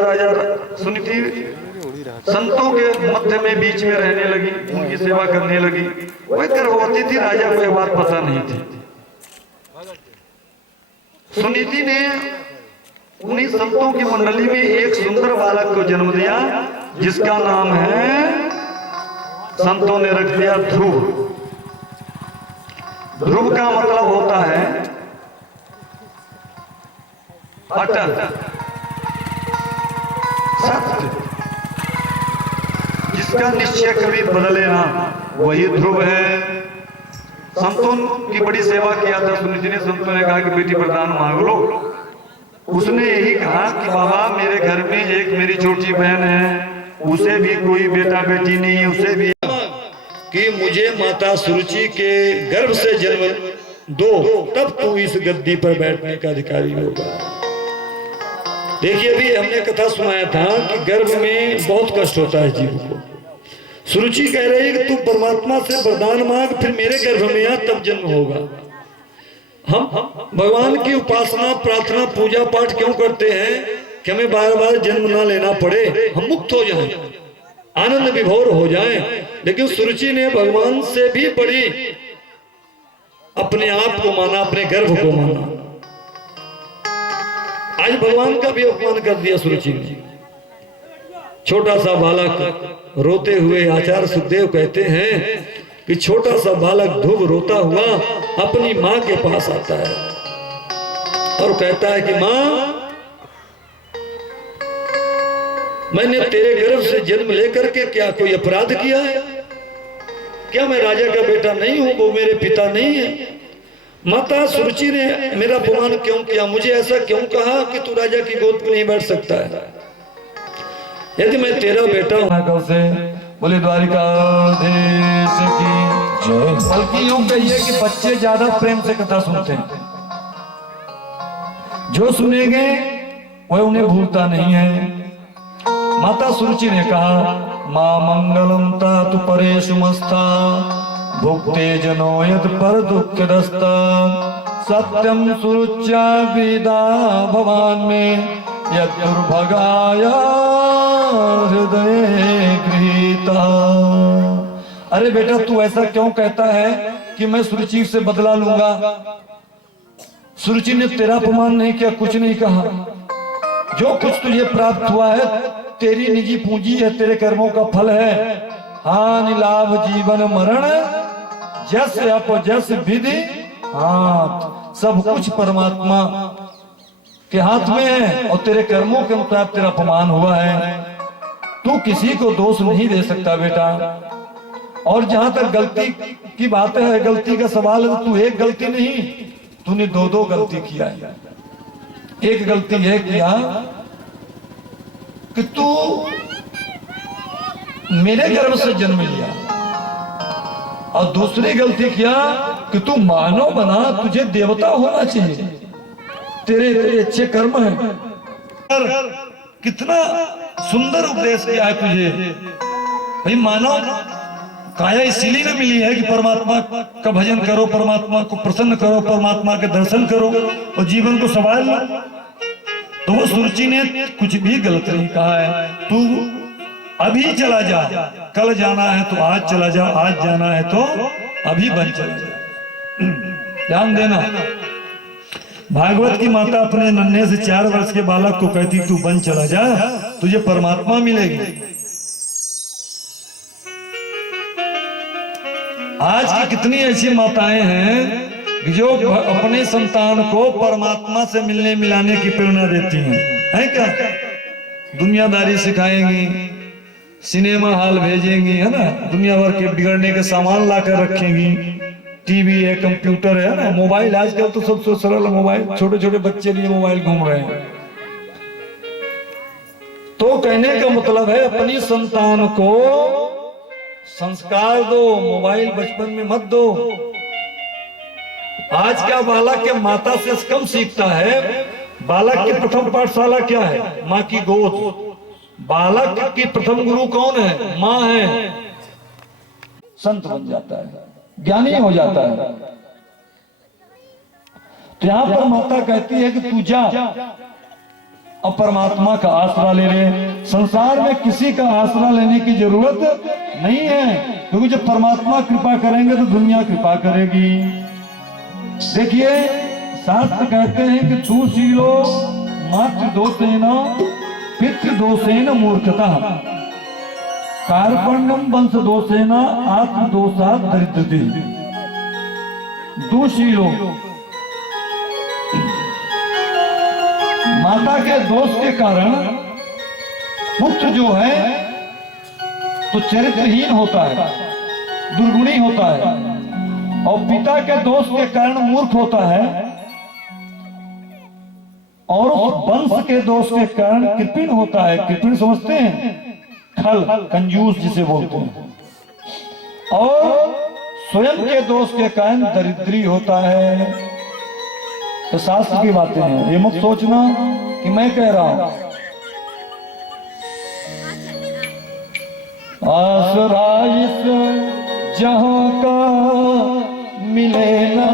राजा सुनीति संतों के मध्य में बीच में रहने लगी, उनकी सेवा करने लगी। वह गर्भवती थी, राजा को यह बात पता नहीं थी। सुनीति ने उन्हीं संतों की मंडली में एक सुंदर बालक को जन्म दिया, जिसका नाम है, संतों ने रख दिया ध्रुव। ध्रुव का मतलब होता है अटल, सत्य, जिसका निश्चय कभी बदले ना, वही ध्रुव है। संतों की बड़ी सेवा किया था सुनीति ने। संतों ने कहा कि बेटी प्रदान मांग लो। उसने यही कहा कि बाबा मेरे घर में एक मेरी छोटी बहन है, उसे भी कोई बेटा बेटी नहीं है, उसे भी कि मुझे माता सुरुचि के गर्भ से जन्म दो, तब तू इस गद्दी पर बैठने का अधिकारी होगा। देखिए अभी हमने कथा सुनाया था कि गर्भ में बहुत कष्ट होता है जीव को। सुरुचि कह रही है कि तू परमात्मा से वरदान मांग, फिर मेरे गर्भ में आ, तब जन्म होगा। हम भगवान की उपासना, प्रार्थना, पूजा पाठ क्यों करते हैं? कि हमें बार बार जन्म ना लेना पड़े, हम मुक्त हो जाएं, आनंद विभोर हो जाएं। लेकिन सुरुचि ने भगवान से भी बड़ी अपने आप को माना, अपने गर्भ को माना। आज भगवान का भी अपमान कर दिया सुरुचि ने। छोटा सा बालक रोते हुए आचार्य सुखदेव कहते हैं कि छोटा सा बालक ध्रुव रोता हुआ अपनी मां के पास आता है और कहता है कि मां, मैंने तेरे गर्भ से जन्म लेकर के क्या कोई अपराध किया है? क्या मैं राजा का बेटा नहीं हूं? वो मेरे पिता नहीं है? माता सुरुचि ने मेरा अपमान क्यों किया? मुझे ऐसा क्यों कहा कि तू राजा की गोद में नहीं बैठ सकता है? यदि मैं तेरा बेटा हूं से बोले द्वारिकाधीश की जय। बल्कि यूं कहिए कि बच्चे ज्यादा प्रेम से कथा सुनते हैं, जो सुनेंगे वह उन्हें भूलता नहीं है। माता सुरुचि ने कहा, मां मंगलम तातु परेषु मस्ता भुक्ते जनो यद पर दुख दस्ता सत्यम सुरुच्या विदा भवान में यद दुर्भगाया हृदय गृहीता। अरे बेटा तू ऐसा क्यों कहता है कि मैं सुरुचि से बदला लूंगा? सुरुचि ने तेरा अपमान नहीं किया, कुछ नहीं कहा। जो कुछ तुझे प्राप्त हुआ है तेरी निजी पूंजी है, तेरे कर्मों का फल है। हानि लाभ जीवन मरण जस अपजस विधि हाथ, सब कुछ परमात्मा के हाथ में है और तेरे कर्मों के मुताबिक तेरा अपमान हुआ है। तू किसी को दोष नहीं दे सकता बेटा। और जहां तक गलती की बात है, गलती का सवाल है, तू एक गलती नहीं, तूने दो दो गलती किया है। एक गलती यह किया कि तू मेरे गर्भ से जन्म लिया, और दूसरी गलती किया कि तू मानव बना, तुझे देवता होना चाहिए, तेरे अच्छे कर्म हैं। कितना सुंदर उपदेश किया है तुझे भाई। मानव काया इसीलिए में मिली है कि परमात्मा का भजन करो, परमात्मा को प्रसन्न करो, परमात्मा के दर्शन करो और जीवन को संभाल लो। तो वो सुरुचि ने कुछ भी गलत नहीं कहा है। तू अभी चला जा, कल जाना है तो आज चला जा, आज जाना है तो अभी बन चला जा। ध्यान देना, भागवत की माता अपने नन्हे से 4 वर्ष के बालक को कहती तू बन चला जा, तुझे परमात्मा मिलेगी। आज की कितनी ऐसी माताएं हैं जो अपने संतान को परमात्मा से मिलने मिलाने की प्रेरणा देती हैं क्या? दुनियादारी सिखाएंगी, सिनेमा हॉल भेजेंगी, है ना, दुनिया भर के बिगड़ने के सामान लाकर रखेंगी, टीवी है, कंप्यूटर है ना, मोबाइल। आजकल तो सबसे सरल मोबाइल, छोटे छोटे बच्चे लिए मोबाइल घूम रहे हैं। तो कहने का मतलब है अपनी संतान को संस्कार दो, मोबाइल बचपन में मत दो। आज का बालक के माता से कम सीखता है। बालक की प्रथम पाठशाला क्या है? माँ की गोद। बालक की प्रथम गुरु कौन है? माँ है। संत बन जाता है, ज्ञानी हो जाता है। तो यहां पर माता कहती है कि तू जा, और परमात्मा का आसरा ले ले। संसार में किसी का आसरा लेने की जरूरत नहीं है, क्योंकि जब परमात्मा कृपा करेंगे तो दुनिया कृपा करेगी। देखिए शास्त्र कहते हैं कि सुशीलो मातृदोषेन पितृदोषेन मूर्खता, कार्पण्यम वंश दोषेन आत्मदोषात् दरिद्रते। दुशीलो, माता के दोष के कारण पुत्र जो है तो चरित्रहीन होता है, दुर्गुणी होता है, और पिता के दोष के कारण मूर्ख होता है, और उस वंश के दोष के कारण कृपण होता है। कृपण समझते हैं? खल, कंजूस जिसे बोलते हैं। और स्वयं के दोष के कारण दरिद्री होता है। तो शास्त्र की बातें हैं, ये मत सोचना कि मैं कह रहा हूं। आसरा इस जहां का मिले ना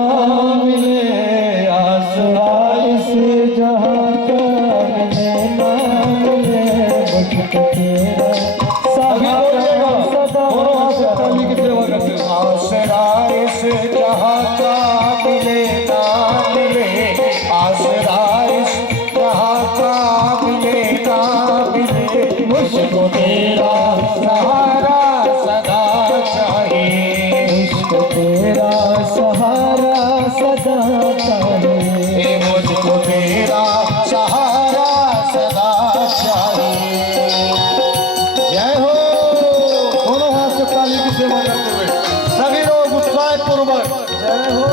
मिले, आसरा इस जहां का मिले ना मिले, मुझको तेरा सहारा सदा की सेवा करते हो। आसरा इस जहां का मिले ना मिले, आसरा इस जहां का मिले ना मिले, मुझको तेरा सहारा सदा चाहिए, मुझको तेरा सहारा सदा चाहिए, मुझको तेरा सहारा सदा चाहिए। जय हो। दोनों हाथ से ताली की सेवा करते हुए सभी लोग उत्साह पूर्वक जय हो।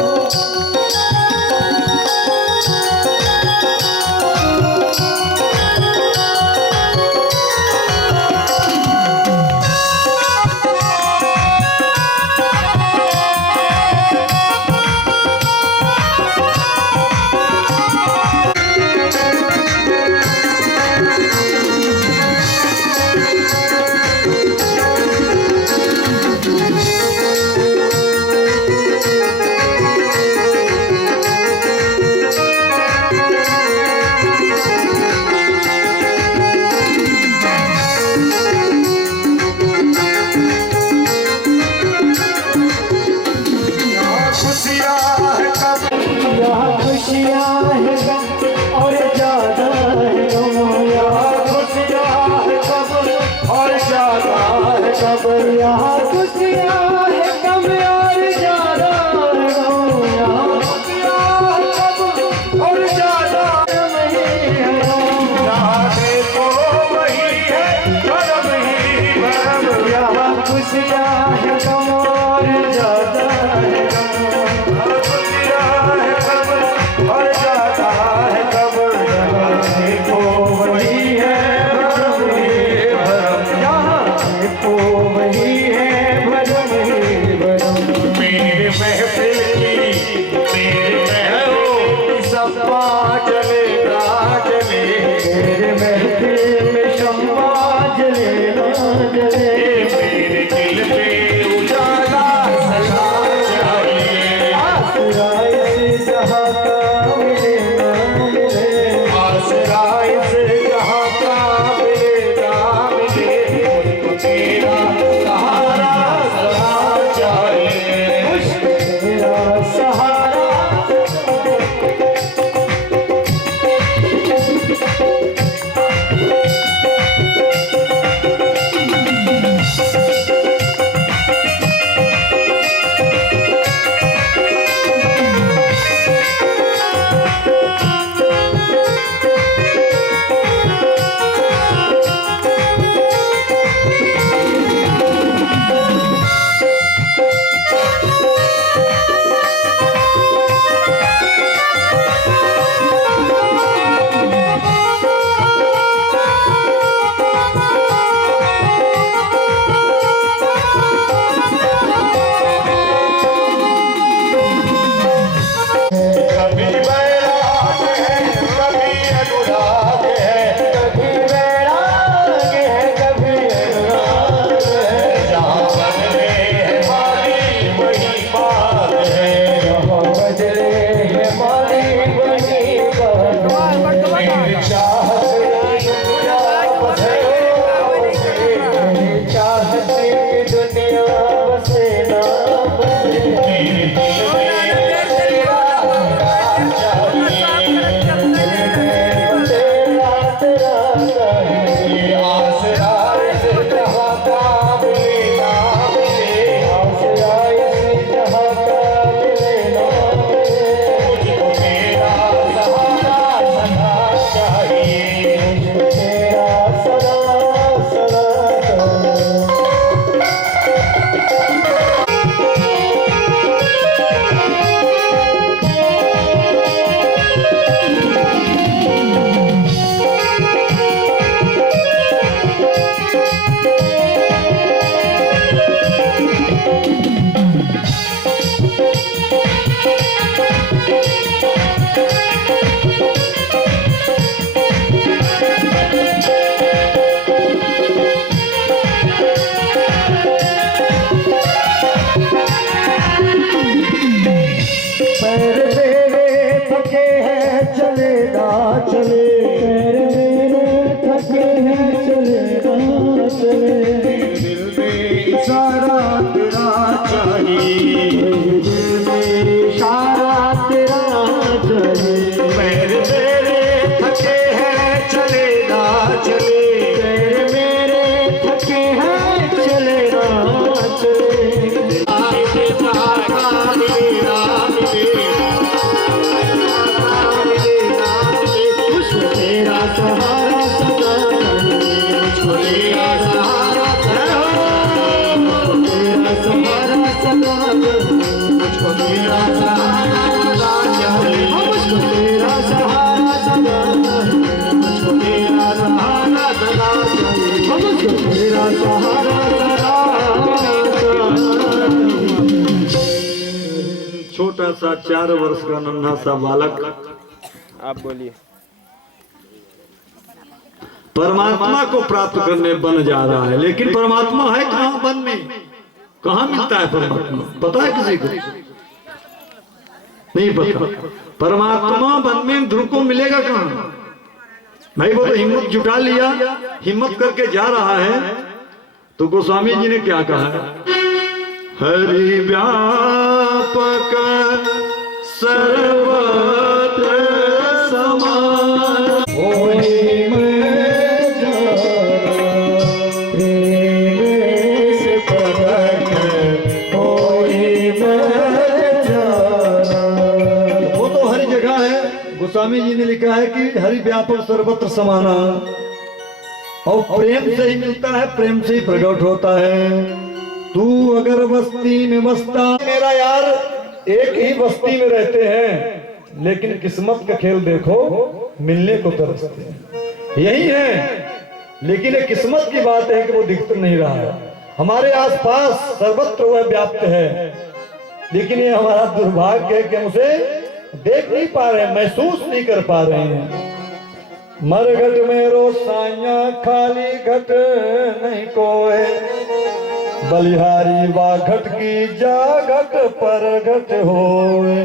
चाहिए। आसरा इस जहां का मिले ना मिले, आसरा इस जहां का मिले ना मिले, मुझको तेरा सहारा सदा चाहिए। मुझको तेरा सदा सदा चाहिए। पैर मेरे थके हैं चले ना चले, पैर मेरे थके हैं चले ना चले, दिल में इशारा तेरा चाहिए। दिल में इशारा तेरा चाहिए। पैर मेरे थके हैं चले ना चले, पैर मेरे थके हैं चले ना चले, आस सहारा मिले ना मिले, मिले ना मिले, मुझको तेरा सहारा सदा चाहिए। मुझको तेरा सहारा चाहिए। मुझको तेरा सहारा सदा चाहिए। मुझको तेरा सहारा सदा चाहिए। मुझको तेरा सहारा सदा चाहिए। मुझको तेरा सहारा सदा चाहिए। मुझको तेरा सहारा सदा चाहिए। छोटा सा 4 वर्ष का नन्हा सा बालक आप बोलिए। परमात्मा को प्राप्त करने बन जा रहा है, लेकिन परमात्मा है कहाँ? वन में। कहाँ मिलता है परमात्मा? पता है किसी को? नहीं पता। परमात्मा वन में ध्रुव को मिलेगा कहाँ? भाई वो तो हिम्मत जुटा लिया, हिम्मत करके जा रहा है। तो गोस्वामी जी ने क्या कहा है? हरि व्यापक सर्वत्र समान, होई मैं जाना, प्रेम से प्रकट होई मैं जाना। वो तो हर जगह है। गोस्वामी जी ने लिखा है कि हरि व्यापक सर्वत्र समाना, और प्रेम से ही मिलता है, प्रेम से ही प्रकट होता है। तू अगर बस्ती में बसता, मेरा यार एक ही बस्ती में रहते हैं, लेकिन किस्मत का खेल देखो, मिलने को तरसते हैं। यही है, लेकिन एक किस्मत की बात है कि वो दिख नहीं रहा है। हमारे आसपास सर्वत्र वह व्याप्त है, लेकिन ये हमारा दुर्भाग्य है कि हम उसे देख नहीं पा रहे हैं, महसूस नहीं कर पा रहे हैं। मरघट में रोसाइया खाली घट नहीं कोई, बलिहारी वाघट की जागट पर घट होए।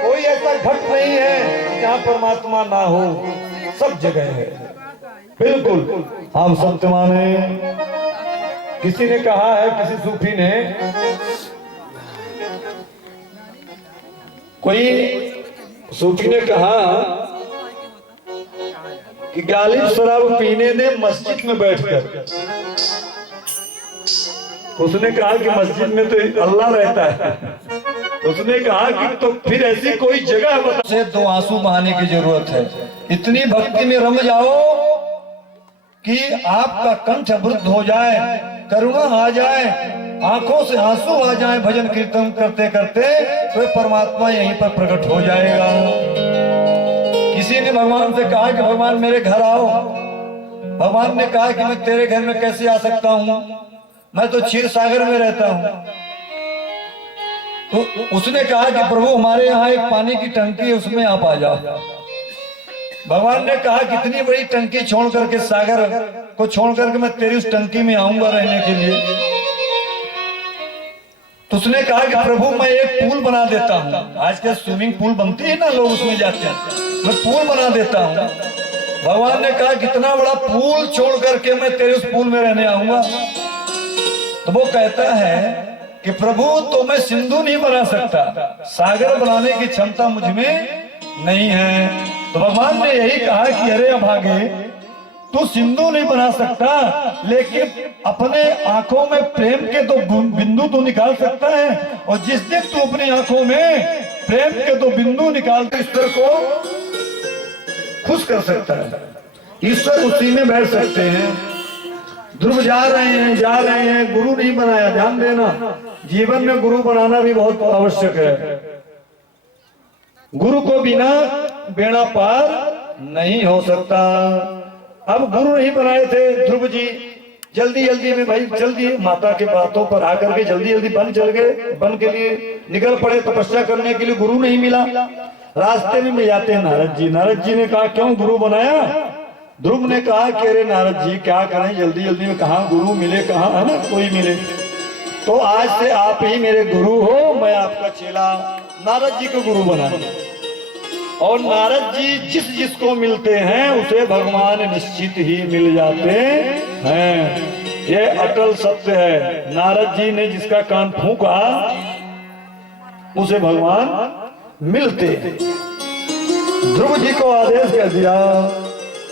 कोई ऐसा घट नहीं है जहाँ परमात्मा ना हो, सब जगह है। बिल्कुल हम सत्य माने। किसी ने कहा है, किसी सूफी ने, कोई सूफी ने कहा कि गालिब शराब पीने दे मस्जिद में बैठकर। उसने कहा कि मस्जिद में तो अल्लाह रहता है। उसने कहा कि तो फिर ऐसी कोई जगह बता से 2 आंसू बहाने की जरूरत है। इतनी भक्ति में रम जाओ कि आपका कंठ अवरुद्ध हो जाए, करुणा आ जाए, आंखों से आंसू आ जाए, भजन कीर्तन करते करते, तो परमात्मा यहीं पर प्रकट हो जाएगा। किसी ने भगवान से कहा कि भगवान मेरे घर आओ। भगवान ने कहा कि मैं तेरे घर में कैसे आ सकता हूँ, मैं तो क्षीर सागर में रहता हूँ। तो उसने कहा कि प्रभु हमारे यहाँ एक पानी की टंकी है, उसमें आप आ जाओ। भगवान ने कहा कितनी बड़ी टंकी छोड़ करके, सागर को छोड़ करके मैं तेरी उस टंकी में आऊंगा रहने के लिए। तो उसने कहा कि प्रभु मैं एक पूल बना देता हूँ। आजकल स्विमिंग पूल बनती है ना, लोग उसमें जाते हैं, मैं पूल बना देता हूँ। भगवान ने कहा कितना बड़ा पूल छोड़ करके मैं तेरे उस पूल में रहने आऊंगा। तो वो कहता है कि प्रभु तो मैं सिंधु नहीं बना सकता, सागर बनाने की क्षमता मुझ में नहीं है। तो भगवान ने यही कहा कि अरे अभागे, तू सिंधु नहीं बना सकता, लेकिन अपने आंखों में प्रेम के तो बिंदु तो निकाल सकता है। और जिस दिन तू अपनी आंखों में प्रेम के तो बिंदु निकाल के ईश्वर को खुश कर सकता है, ईश्वर उसी में बैठ सकते हैं। ध्रुव जा रहे हैं, गुरु नहीं बनाया। ध्यान देना, जीवन में गुरु बनाना भी बहुत आवश्यक है। गुरु को बिना बेड़ा पार नहीं हो सकता। अब गुरु नहीं बनाए थे ध्रुव जी, जल्दी जल्दी में भाई जल्दी माता के बातों पर आकर के जल्दी जल्दी वन चल गए, वन के लिए निकल पड़े तपस्या करने के लिए। गुरु नहीं मिला, रास्ते में मिल जाते हैं नारद जी। नारद जी ने कहा क्यों गुरु बनाया? ध्रुव ने कहा कि अरे नारद जी क्या करें, जल्दी जल्दी में कहाँ गुरु मिले, कहाँ है ना कोई मिले। तो आज से आप ही मेरे गुरु हो, मैं आपका चेला। नारद जी को गुरु बना। और नारद जी जिस जिसको मिलते हैं उसे भगवान निश्चित ही मिल जाते हैं। ये अटल सत्य है। नारद जी ने जिसका कान फूंका उसे भगवान मिलते हैं। ध्रुव जी को आदेश कर दिया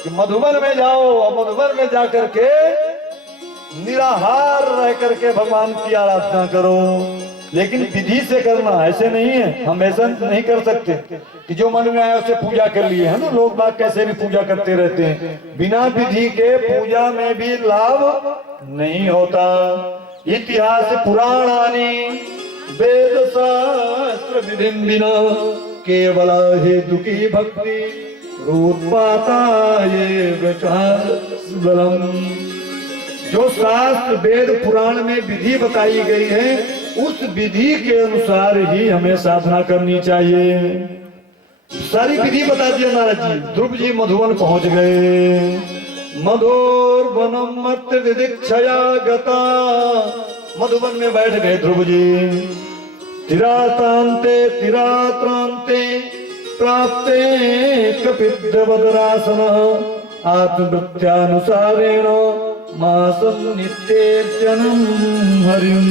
कि मधुबन में जाओ, और मधुबन में जाकर के निराहार रह करके भगवान की आराधना करो। लेकिन विधि से करना, ऐसे नहीं है। हम ऐसा नहीं कर सकते कि जो मन में आया उसे पूजा कर लिए, है ना। लोग बाग कैसे भी पूजा करते रहते हैं, बिना विधि के पूजा में भी लाभ नहीं होता। इतिहास पुराणानि वेद शास्त्र विधि बिना केवल हेतु की भक्ति रूपाता ये बलम। जो शास्त्र वेद पुराण में विधि बताई गई है, उस विधि के अनुसार ही हमें साधना करनी चाहिए। सारी विधि बता दिया नारद जी। ध्रुव जी मधुबन पहुंच गए। मधुर वनम मत विदिक्षया गता, मधुबन में बैठ गए ध्रुव जी। तिरातांते तिरात्रांते प्राप्ते कपिद्वदरासन आत्मवृत्त्यानुसारेण मासं नित्येर्जनं हरिं।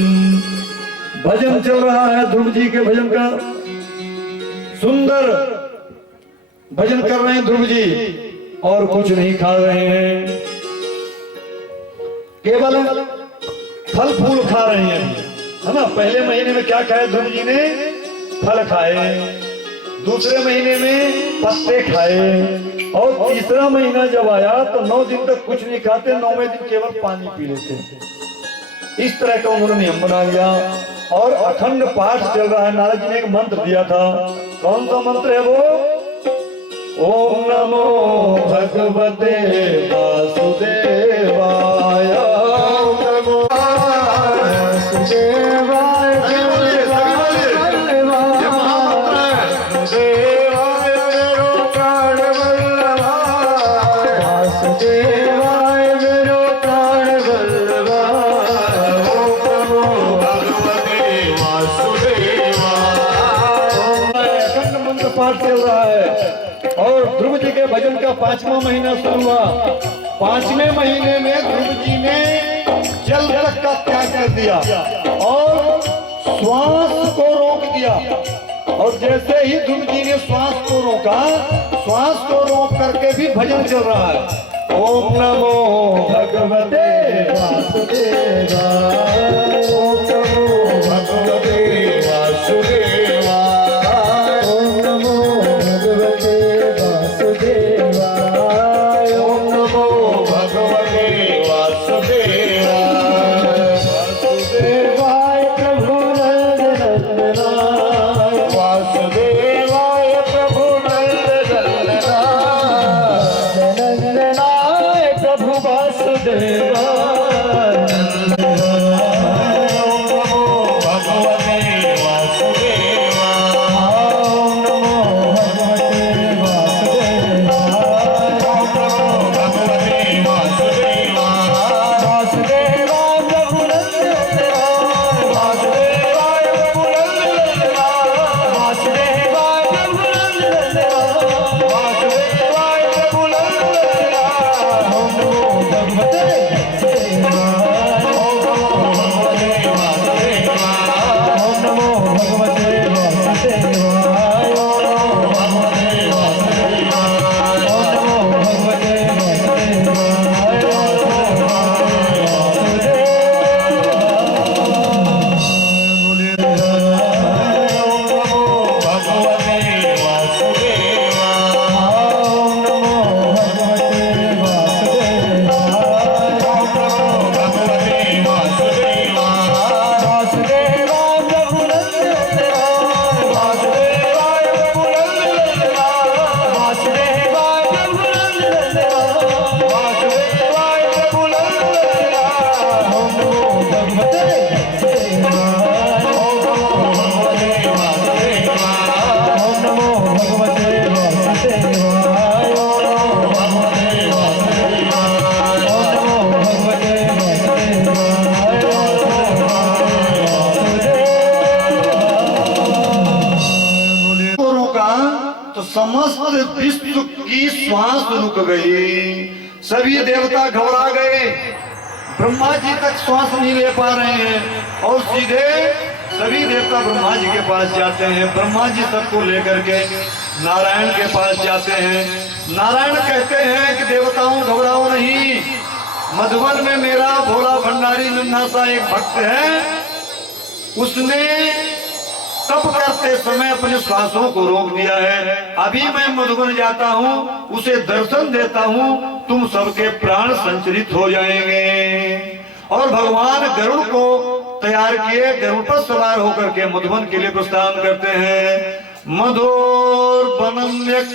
भजन चल रहा है ध्रुव जी के भजन का, सुंदर भजन कर रहे हैं ध्रुव जी, और कुछ नहीं खा रहे हैं, केवल फल फूल खा रहे हैं, है ना। पहले महीने में क्या खाए ध्रुव जी ने? फल खाए। दूसरे महीने में पत्ते खाए। और तीसरा महीना जब आया तो 9 दिन तक कुछ नहीं खाते, 9वें दिन केवल पानी पी लेते। इस तरह का उन्होंने नियम बना लिया। और अखंड पाठ चल रहा है। नारद जी ने एक मंत्र दिया था। कौन सा मंत्र है वो? ओम नमो भगवते वासुदेवाय। ओम नमो वासुदेवाय। पाठ चल रहा है। और ध्रुव जी के भजन का 5वां महीना शुरू हुआ। 5वें महीने में ध्रुव जी ने जल तक का त्याग कर दिया और श्वास को रोक दिया। और जैसे ही ध्रुव जी ने श्वास को रोका, श्वास को रोक करके भी भजन चल रहा है। ओम नमो भगवते वासुदेवाय। ओम नमो भगवते वासुदेवाय। ओम नमो भगवते वासुदेवाय। ओम नमो भगवते वासुदेवाय। वासुदेवाय प्रभु नंदनाय। वासुदेवाय प्रभु नंदनाय। नंदनाय प्रभु वासुदेवाय। भगवते ओम नमो भगवते वासुदेवाय। ओम नमो भगवते वासुदेवाय। ओम नमो भगवते वासुदेवाय। ओम नमो भगवते वासुदेवाय। रोका तो समस्त विश्व की श्वास रुक गई। सभी देवता घबरा गए, ब्रह्मा जी तक श्वास नहीं ले पा रहे हैं और सीधे सभी देवता ब्रह्मा जी के पास जाते हैं। ब्रह्मा जी सबको लेकर के नारायण के पास जाते हैं। नारायण कहते हैं कि देवताओं घबराओ नहीं, मधुबन में मेरा भोला भंडारी नन्हा सा एक भक्त है, उसने तप करते समय अपने श्वासों को रोक दिया है। अभी मैं मधुबन जाता हूँ, उसे दर्शन देता हूँ, तुम सबके प्राण संचरित हो जाएंगे। और भगवान गरुड़ को तैयार किए, गरुड़ पर सवार होकर के मधुबन के लिए प्रस्थान करते हैं। मधुर बनम व्यक्त